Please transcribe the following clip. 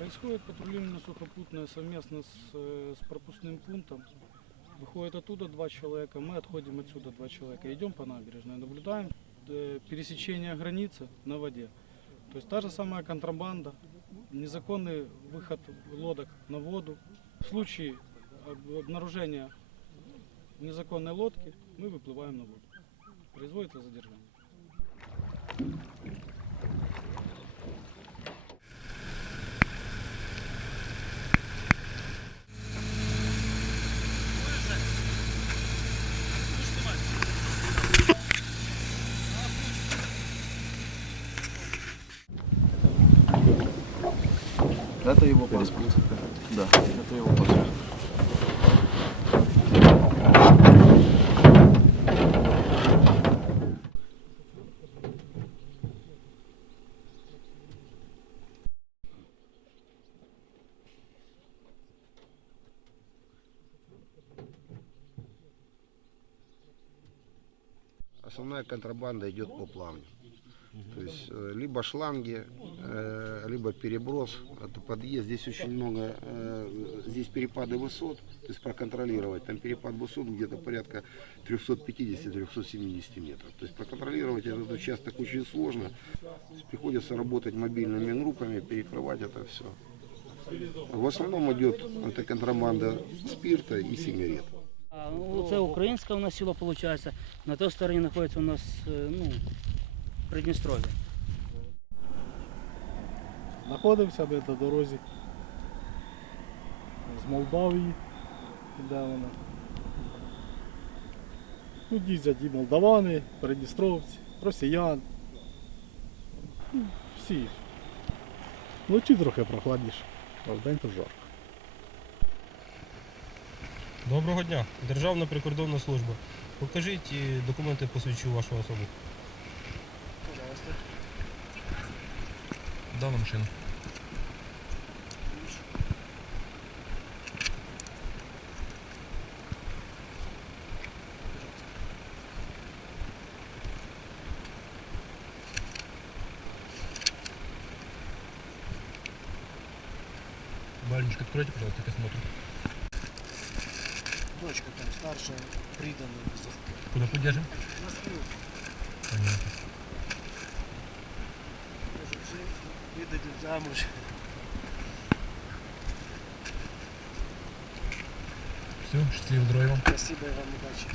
Происходит патрулирование сухопутное совместно с, э, с пропускным пунктом. Выходит оттуда два человека, мы отходим отсюда два человека. Идем по набережной, наблюдаем э, пересечение границы на воде. То есть та же самая контрабанда, незаконный выход лодок на воду. В случае об- обнаружения незаконной лодки мы выплываем на воду. Производится задержание. Это его паспорт. Да, это его паспорт. Основная контрабанда идет по плавню. То есть э, либо шланги, э, либо переброс, это подъезд. Здесь очень много, э, здесь перепады высот, то есть проконтролировать. Там перепад высот где-то порядка 350-370 метров. То есть проконтролировать этот участок очень сложно. Приходится работать мобильными группами, перекрывать это все. В основном идет эта контрабанда спирта и сигарет. А, ну, Це українська у нас село виходить. На той стороні знаходиться у нас ну, Придністров'я. Знаходився ми на дорозі з Молдавії, де вона. Тут їздять і молдавани, придністровці, росіян. Ну, Всі. Вночі трохи прохладніше, а вдень то жарко. Доброго дня, Державна прикордонна служба. Покажіть е, документи, посвідчую вашу особу. Дана машина. Бальничка, откройте, пожалуйста, к осмотру. Дочка там старшая, приданная. Куда поддержим? Москву. Замуж. Все, счастливо, вам. Спасибо и вам удачи.